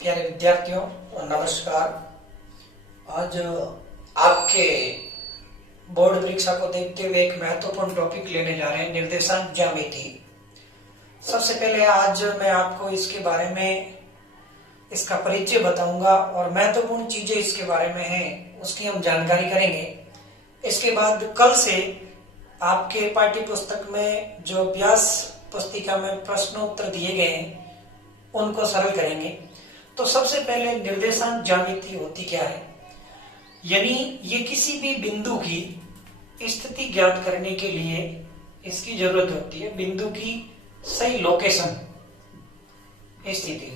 प्यारे विद्यार्थियों, नमस्कार। आज आपके बोर्ड परीक्षा को देखते हुए एक महत्वपूर्ण टॉपिक लेने जा रहे हैं, निर्देशांक ज्यामिति। सबसे पहले आज मैं आपको इसके बारे में इसका परिचय बताऊंगा और महत्वपूर्ण चीजें इसके बारे में हैं उसकी हम जानकारी करेंगे। इसके बाद कल से आपके पाठ्य पुस्तक में जो अभ्यास पुस्तिका में प्रश्न उत्तर दिए गए हैं उनको सरल करेंगे। तो सबसे पहले निर्देशांक ज्यामिति होती क्या है, यानी ये किसी भी बिंदु की स्थिति ज्ञात करने के लिए इसकी जरूरत होती है। बिंदु की सही लोकेशन, स्थिति,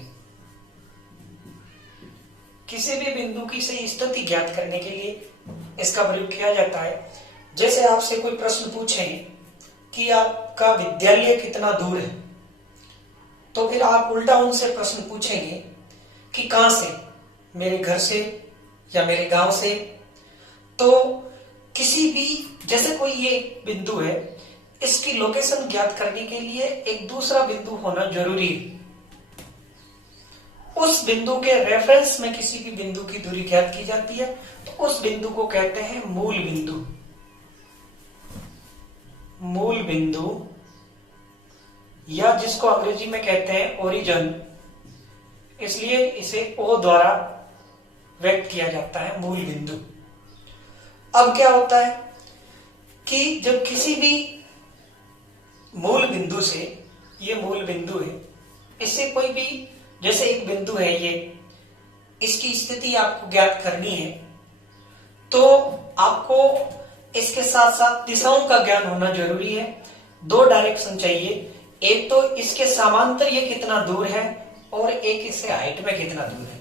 किसी भी बिंदु की सही स्थिति ज्ञात करने के लिए इसका प्रयोग किया जाता है। जैसे आपसे कोई प्रश्न पूछे कि आपका विद्यालय कितना दूर है, तो फिर आप उल्टा उनसे प्रश्न पूछेंगे कि कहां से, मेरे घर से या मेरे गांव से। तो किसी भी, जैसे कोई ये बिंदु है, इसकी लोकेशन ज्ञात करने के लिए एक दूसरा बिंदु होना जरूरी है। उस बिंदु के रेफरेंस में किसी भी बिंदु की दूरी ज्ञात की जाती है, तो उस बिंदु को कहते हैं मूल बिंदु। मूल बिंदु या जिसको अंग्रेजी में कहते हैं ओरिजिन, इसलिए इसे ओ द्वारा व्यक्त किया जाता है, मूल बिंदु। अब क्या होता है कि जब किसी भी मूल बिंदु से, ये मूल बिंदु है, इससे कोई भी, जैसे एक बिंदु है ये, इसकी स्थिति आपको ज्ञात करनी है, तो आपको इसके साथ साथ दिशाओं का ज्ञान होना जरूरी है। दो डायरेक्शन चाहिए, एक तो इसके समांतर ये कितना दूर है और एक इससे हाइट में कितना दूर है।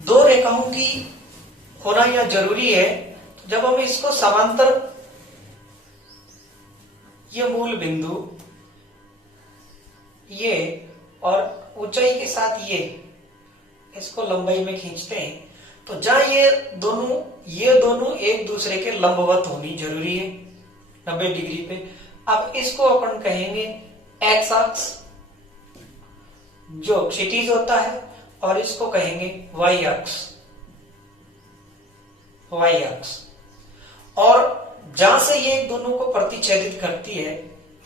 दो रेखाओं की होना यह जरूरी है। जब हम इसको समांतर, ये मूल बिंदु ये और ऊंचाई के साथ ये, इसको लंबाई में खींचते हैं, तो जहां ये दोनों एक दूसरे के लंबवत होनी जरूरी है 90 डिग्री पे। अब इसको अपन कहेंगे एक्स अक्ष जो क्षितिज होता है, और इसको कहेंगे वाई अक्ष, वाई अक्ष। और जहां से ये दोनों को प्रतिच्छेदित करती है,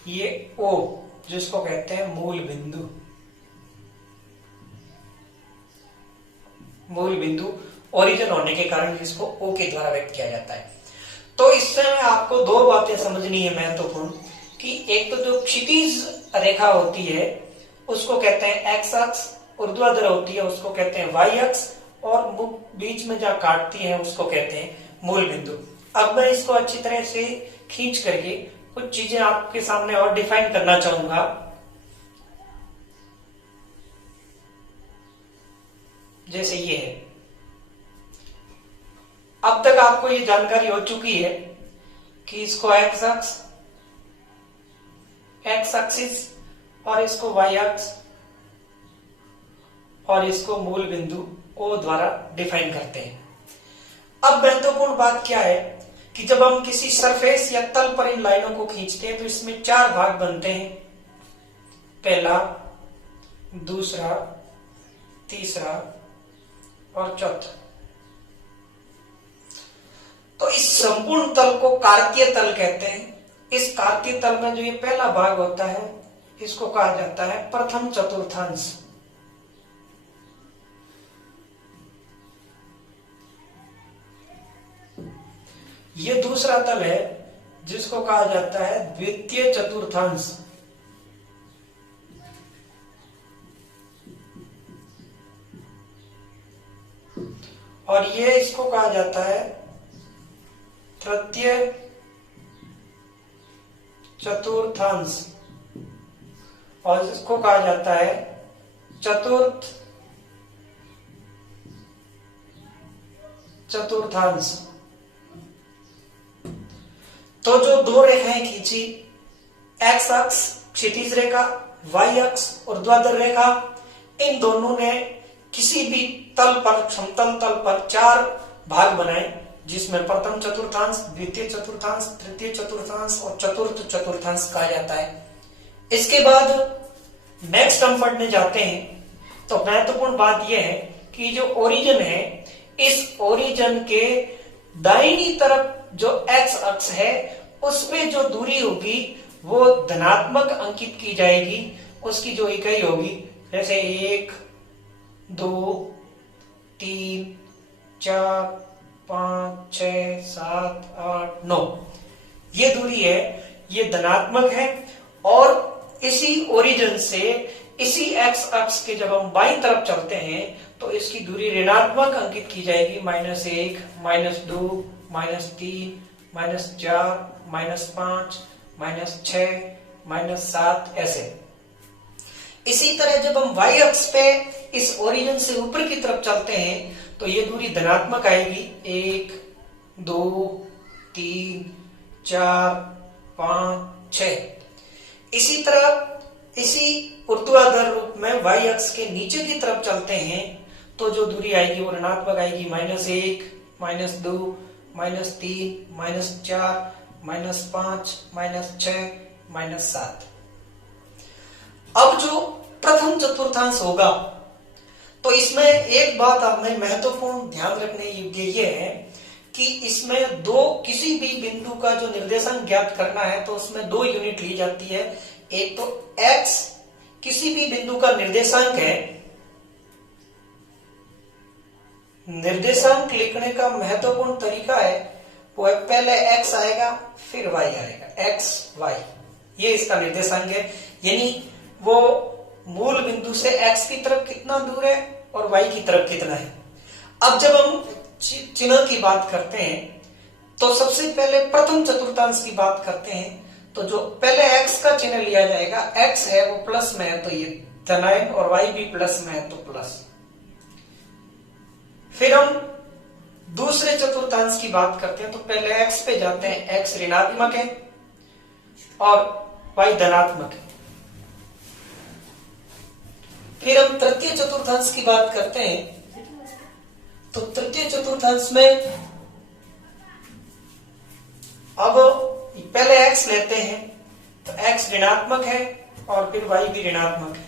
ये ओ, जिसको कहते हैं मूल बिंदु। मूल बिंदु ओरिजिन होने के कारण इसको ओ के द्वारा व्यक्त किया जाता है। तो इससे आपको दो बातें समझनी है महत्वपूर्ण, कि एक तो जो क्षितिज रेखा होती है उसको कहते हैं एक्स अक्ष, ऊर्ध्वाधर होती है उसको कहते हैं वाई अक्ष, और बीच में जहां काटती है उसको कहते हैं मूल बिंदु। अब मैं इसको अच्छी तरह से खींच करके कुछ चीजें आपके सामने और डिफाइन करना चाहूंगा। जैसे ये है, अब तक आपको ये जानकारी हो चुकी है कि इसको एक्स अक्ष, एक्स एक्सिस, और इसको वाई अक्ष, और इसको मूल बिंदु ओ द्वारा डिफाइन करते हैं। अब महत्वपूर्ण बात क्या है कि जब हम किसी सरफेस या तल पर इन लाइनों को खींचते हैं तो इसमें चार भाग बनते हैं, पहला, दूसरा, तीसरा और चौथा। तो इस संपूर्ण तल को कार्तीय तल कहते हैं। इस कार्तीय तल में जो ये पहला भाग होता है इसको कहा जाता है प्रथम चतुर्थांश। ये दूसरा तल है जिसको कहा जाता है द्वितीय चतुर्थांश। और ये इसको कहा जाता है तृतीय चतुर्थांश, और इसको कहा जाता है चतुर्थ चतुर्थांश। तो जो दो रेखाएं खींची, एक्स अक्ष क्षितिज रेखा, वाई अक्ष ऊर्ध्वाधर रेखा, इन दोनों ने किसी भी तल पर, समतल तल पर चार भाग बनाए, जिसमें प्रथम चतुर्थांश, द्वितीय चतुर्थांश, तृतीय चतुर्थांश और चतुर्थ चतुर्थांश कहा जाता है। इसके बाद नेक्स्ट हम पढ़ने जाते हैं तो महत्वपूर्ण बात यह है कि जो ओरिजिन है, इस ओरिजिन के दाहिनी तरफ जो एक्स अक्ष है उसमें जो दूरी होगी वो धनात्मक अंकित की जाएगी। उसकी जो इकाई होगी, जैसे 1, 2, 3, 4, 5, 6, 7, 8, 9 ये दूरी है, ये धनात्मक है। और इसी ओरिजिन से इसी एक्स अक्ष के जब हम बाईं तरफ चलते हैं तो इसकी दूरी ऋणात्मक अंकित की जाएगी, -1, -2, -3, -4, -5, -6, -7 ऐसे। इसी तरह जब हम y अक्ष पे इस ओरिजिन से ऊपर की तरफ चलते हैं तो ये दूरी धनात्मक आएगी, 1, 2, 3, 4, 5, 6। इसी तरह इसी ऊर्ध्वाधर रूप में y अक्ष के नीचे की तरफ चलते हैं तो जो दूरी आएगी वो ऋणात्मक आएगी, -1, -2, -3, -4, -5, -6, -7। अब जो प्रथम चतुर्थांश होगा तो इसमें एक बात हमें महत्वपूर्ण ध्यान रखने योग्य ये है कि इसमें किसी भी बिंदु का जो निर्देशांक ज्ञात करना है तो उसमें 2 यूनिट ली जाती है। एक तो x किसी भी बिंदु का निर्देशांक है, निर्देशांक लिखने का महत्वपूर्ण तरीका है वो है पहले x आएगा फिर y आएगा, x y ये इसका निर्देशांक है। यानी वो मूल बिंदु से x की तरफ कितना दूर है और y की तरफ कितना है। अब जब हम चिन्ह की बात करते हैं तो सबसे पहले प्रथम चतुर्थांश की बात करते हैं तो जो पहले x का चिन्ह लिया जाएगा, x है वो प्लस में है तो ये धनायन और y भी प्लस में है तो प्लस। फिर हम दूसरे चतुर्थांश की बात करते हैं तो पहले x पे जाते हैं, x ऋणात्मक है और y धनात्मक है। फिर हम तृतीय चतुर्थांश की बात करते हैं तो तृतीय चतुर्थांश में अब पहले x लेते हैं तो x ऋणात्मक है और फिर y भी ऋणात्मक है।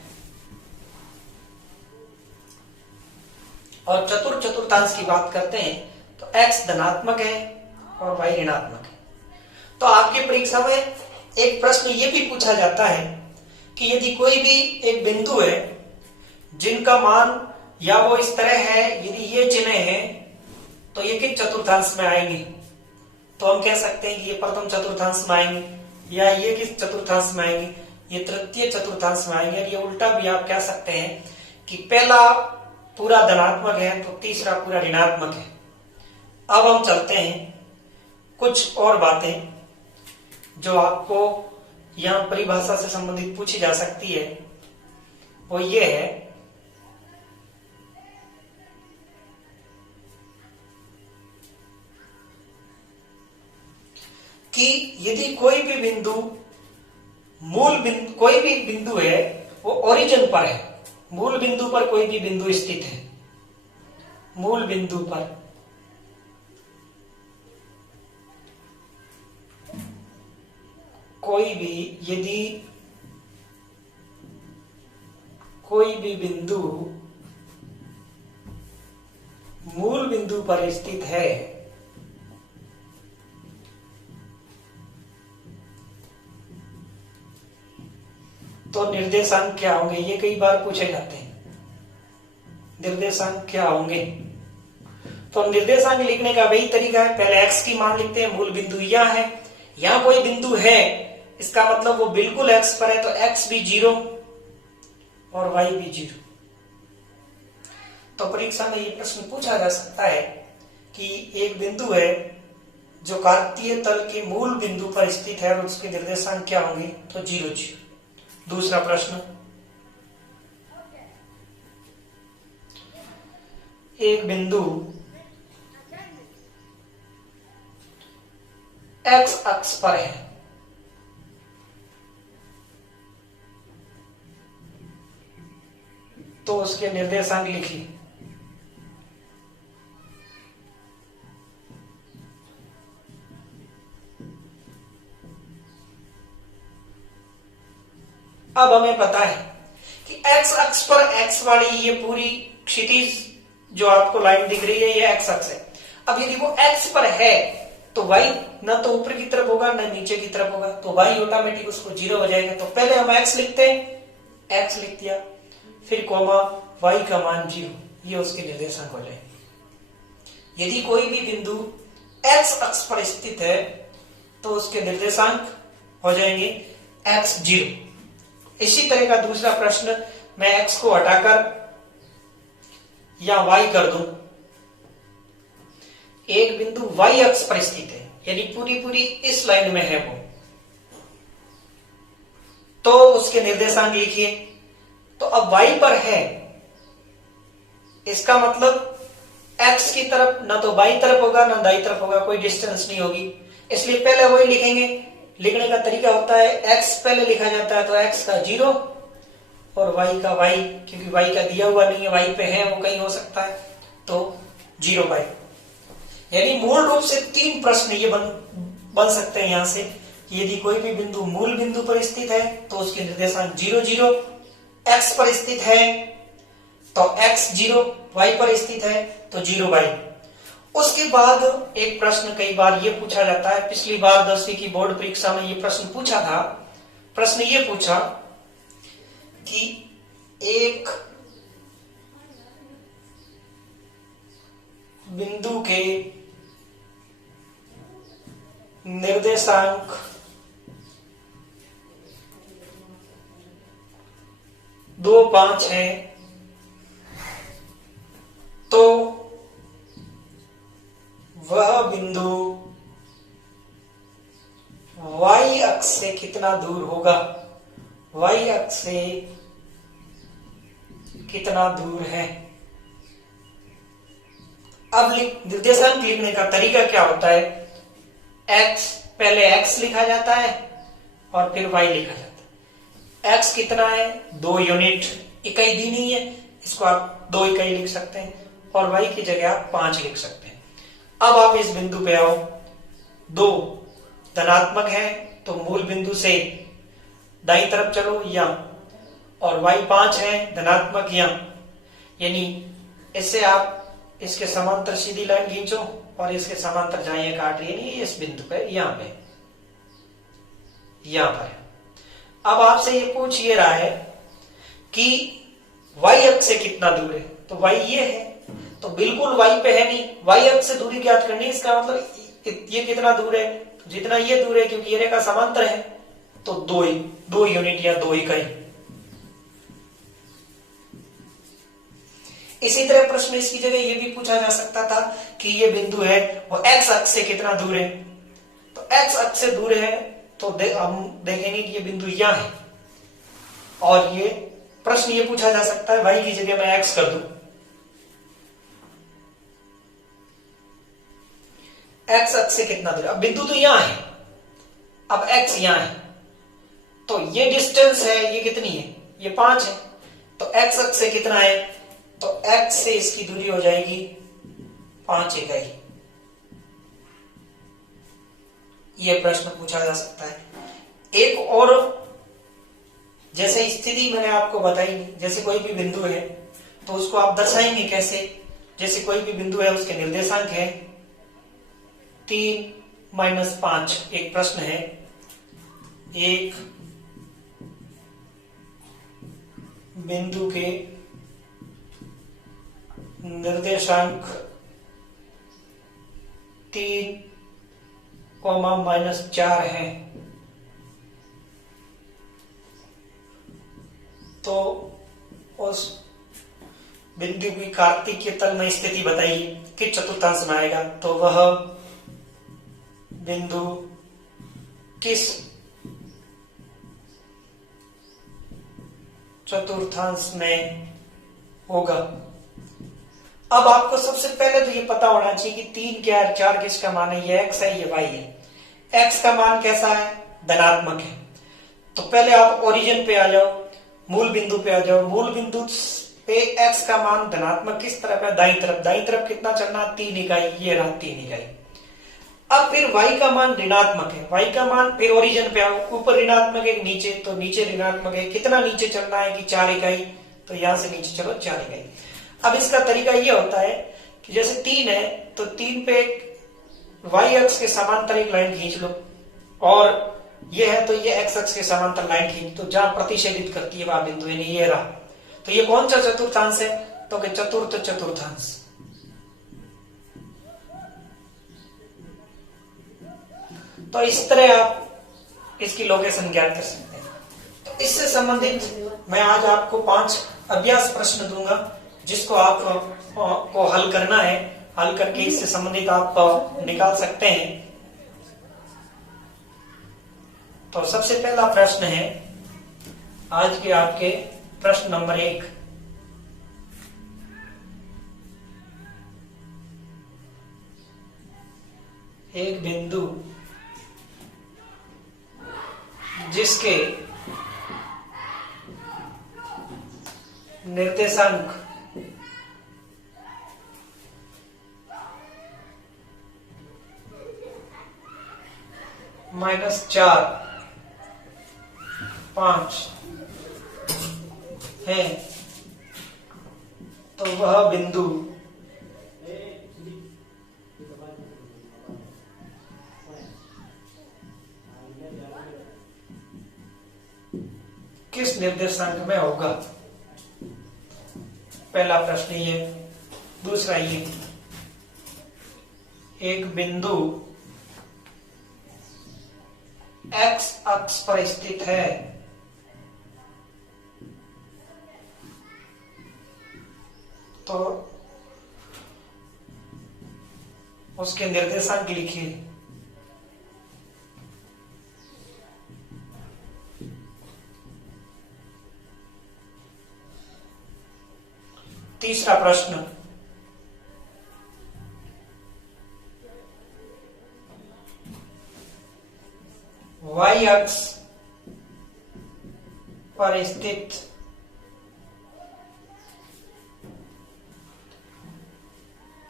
और चतुर्थ चतुर्थांश की बात करते हैं तो x धनात्मक है और y ऋणात्मक है। तो आपकी परीक्षा में एक प्रश्न ये भी पूछा जाता है कि यदि कोई भी एक बिंदु है जिनका मान या वो इस तरह है, यदि ये चिन्ह है तो ये किस चतुर्थांश में आएंगे, तो हम कह सकते हैं कि ये प्रथम चतुर्थांश में आएंगे या ये किस चतुर्थांश में आएंगे, ये तृतीय चतुर्थांश में आएंगे। ये उल्टा भी आप कह सकते हैं कि पहला पूरा धनात्मक है तो तीसरा पूरा ऋणात्मक है। अब हम चलते हैं कुछ और बातें जो आपको यहां परिभाषा से संबंधित पूछी जा सकती है, वो ये है कि यदि कोई भी बिंदु कोई भी बिंदु है वो ओरिजिन पर है, मूल बिंदु पर कोई भी बिंदु स्थित है, मूल बिंदु पर यदि कोई भी बिंदु मूल बिंदु पर स्थित है तो निर्देशांक क्या होंगे, ये कई बार पूछे जाते हैं। निर्देशांक क्या होंगे, तो निर्देशांक लिखने का वही तरीका है, पहले x की मान लिखते हैं, मूल बिंदु यह है, यहां कोई बिंदु है इसका मतलब वो बिल्कुल x पर है तो x भी 0 और y भी 0। तो परीक्षा में ये प्रश्न पूछा जा सकता है कि एक बिंदु है जो कार्तीय तल के मूल बिंदु पर स्थित है और उसके निर्देशांक क्या होंगे, तो 0 0। दूसरा प्रश्न, एक बिंदु x अक्ष पर है तो उसके निर्देशांक लिखिए। अब हमें पता है कि एक्स अक्ष पर एक्स वाली ये पूरी क्षितिज जो आपको लाइन दिख रही है ये एक्स अक्ष है। अब यदि वो एक्स पर है तो वाई न तो ऊपर की तरफ होगा न नीचे की तरफ होगा, तो वाई ऑटोमेटिक उसको 0 हो जाएगा। तो पहले हम एक्स लिखते हैं, एक्स लिख दिया, फिर कोमा वाई का मान 0, ये उसके निर्देशांक हो जाएंगे। यदि कोई भी बिंदु एक्स अक्ष पर स्थित है तो उसके निर्देशांक हो जाएंगे x0। इसी तरह का दूसरा प्रश्न, मैं x को हटाकर या y कर दूं, एक बिंदु y अक्ष पर स्थित है, यानी पूरी इस लाइन में है वो, तो उसके निर्देशांक लिखिए। तो अब y पर है, इसका मतलब x की तरफ ना तो बाई तरफ होगा ना दाई तरफ होगा, कोई डिस्टेंस नहीं होगी, इसलिए पहले वही लिखेंगे। लिखने का तरीका होता है x पहले लिखा जाता है तो x का 0 और y का y, क्योंकि y का दिया हुआ नहीं है, y पे है वो कहीं हो सकता है, तो 0y। यानी मूल रूप से 3 प्रश्न ये बन सकते हैं यहां से। यदि कोई भी बिंदु मूल बिंदु पर स्थित है तो उसके निर्देशांक 0 0, x पर स्थित है तो x 0, y पर स्थित है तो 0y। उसके बाद एक प्रश्न कई बार ये पूछा जाता है, पिछली बार 10वीं की बोर्ड परीक्षा में ये प्रश्न पूछा था। प्रश्न ये पूछा कि एक बिंदु के निर्देशांक 2 5 है तो वह बिंदु y अक्ष से कितना दूर होगा, y अक्ष से कितना दूर है। अब निर्देशांक लिखने का तरीका क्या होता है, x पहले x लिखा जाता है और फिर y लिखा जाता है। x कितना है, 2 यूनिट, इकाई दी नहीं है, इसको आप 2 इकाई लिख सकते हैं, और y की जगह आप 5 लिख सकते हैं। अब आप इस बिंदु पे आओ, 2 धनात्मक है तो मूल बिंदु से दाईं तरफ चलो या, और y 5 है धनात्मक या, यानी इससे आप इसके समांतर सीधी लाइन खींचो और इसके समांतर जहां ये काट रही है इस बिंदु पे, यहां पर। अब आपसे ये पूछ ये रहा है कि y अक्ष से कितना दूर है, तो y ये है, तो बिल्कुल y पे है नहीं, y अक्ष से दूरी ज्ञात करनी है। इसका मतलब ये कितना दूर है, जितना ये दूर है, क्योंकि ये रेखा समांतर है तो 2 यूनिट या 2 इकाई। इसी तरह प्रश्न इसकी जगह ये भी पूछा जा सकता था कि ये बिंदु है वो x अक्ष से कितना दूर है, तो x अक्ष से दूर है तो हम देखेंगे कि ये बिंदु यहां है, और ये प्रश्न ये पूछा जा सकता है y की जगह मैं x कर दूं, x अक्ष से कितना दूर है। अब बिंदु तो यहां है, अब x यहां है, तो ये डिस्टेंस है, ये कितनी है, ये 5 है, तो x अक्ष से कितना है, तो x से इसकी दूरी हो जाएगी 5 इकाई। ये प्रश्न पूछा जा सकता है। एक और जैसे स्थिति मैंने आपको बताई, जैसे कोई भी बिंदु है तो उसको आप दर्शाएंगे कैसे, जैसे कोई भी बिंदु है उसके निर्देशांक है 3 - 5। एक प्रश्न है, एक बिंदु के निर्देशांक 3, -4 है, तो उस बिंदु की कार्तिकीय तल में स्थिति बताइए कि चतुर्थांश में आएगा, तो वह बिंदु किस चतुर्थांश में होगा। अब आपको सबसे पहले तो ये पता होना चाहिए कि 3 क्या है, 4 किसका मान है, ये x है, ये y है। x का मान कैसा है, धनात्मक है, तो पहले आप ओरिजिन पे आ जाओ, मूल बिंदु पे आ जाओ। मूल बिंदु पे x का मान धनात्मक किस तरफ है, दाईं तरफ। दाईं तरफ कितना चलना, 3 इकाई, ये रहा 3 इकाई। अब फिर y का मान ऋणात्मक है, y का मान फिर ओरिजिन पे आओ, ऊपर ऋणात्मक है नीचे, तो नीचे ऋणात्मक है, कितना नीचे चलना है कि 4 इकाई, तो यहां से नीचे चलो 4 इकाई। अब इसका तरीका ये होता है कि जैसे 3 है तो 3 पे y अक्ष के समांतर एक लाइन खींच लो, और ये है तो ये x अक्ष के समांतर लाइन खींच, तो जहां प्रतिच्छेदित करती है वह बिंदु, यानी ये रहा। तो ये कौन सा चतुर्थांश है, तो कि चतुर्थ चतुर्थांश। तो इस तरह आप इसकी लोकेशन ज्ञात कर सकते हैं। तो इससे संबंधित मैं आज आपको 5 अभ्यास प्रश्न दूंगा, जिसको आप को हल करना है, हल करके इससे संबंधित आप निकाल सकते हैं। तो सबसे पहला प्रश्न है आज के आपके प्रश्न नंबर 1। एक बिंदु जिसके निर्देशांक -4, 5 है, तो वह बिंदु किस निर्देशांक में होगा। पहला प्रश्न ये। दूसरा ये, एक बिंदु x अक्ष पर स्थित है, तो उसके निर्देशांक लिखिए। तीसरा प्रश्न, y अक्ष पर स्थित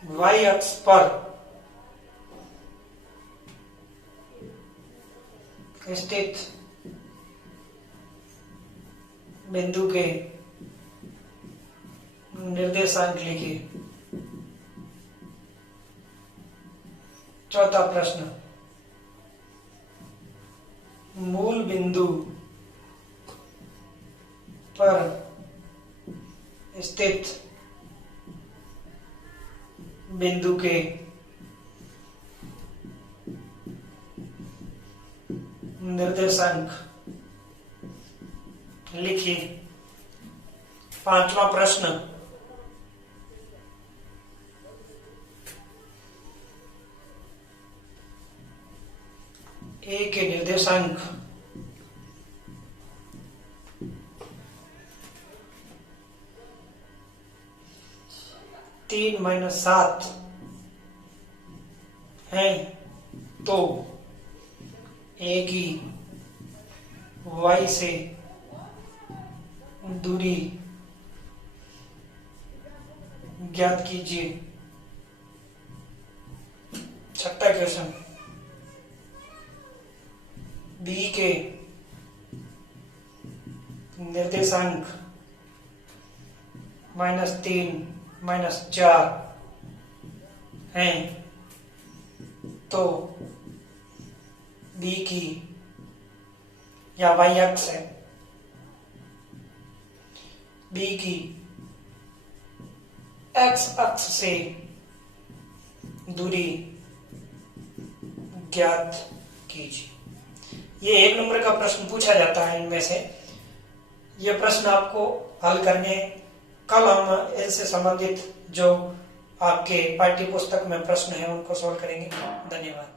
y अक्ष पर स्थित बिंदु के निर्देशांक लिखिए। चौथा प्रश्न, मूल बिंदु पर स्थित बिंदु के निर्देशांक लिखिए। पांचवा प्रश्न, ए के निर्देशांक तीन -7 है, तो ए की y से दूरी ज्ञात कीजिए। छठा क्वेश्चन, बी के निर्देशांक -3 -4 हैं, तो बी की या y अक्ष है, बी की x अक्ष से दूरी ज्ञात कीजिए। ये 1 नंबर का प्रश्न पूछा जाता है इनमें से। ये प्रश्न आपको हल करने, कल हम इनसे संबंधित जो आपके पाठ्य पुस्तक में प्रश्न है उनको सॉल्व करेंगे। धन्यवाद।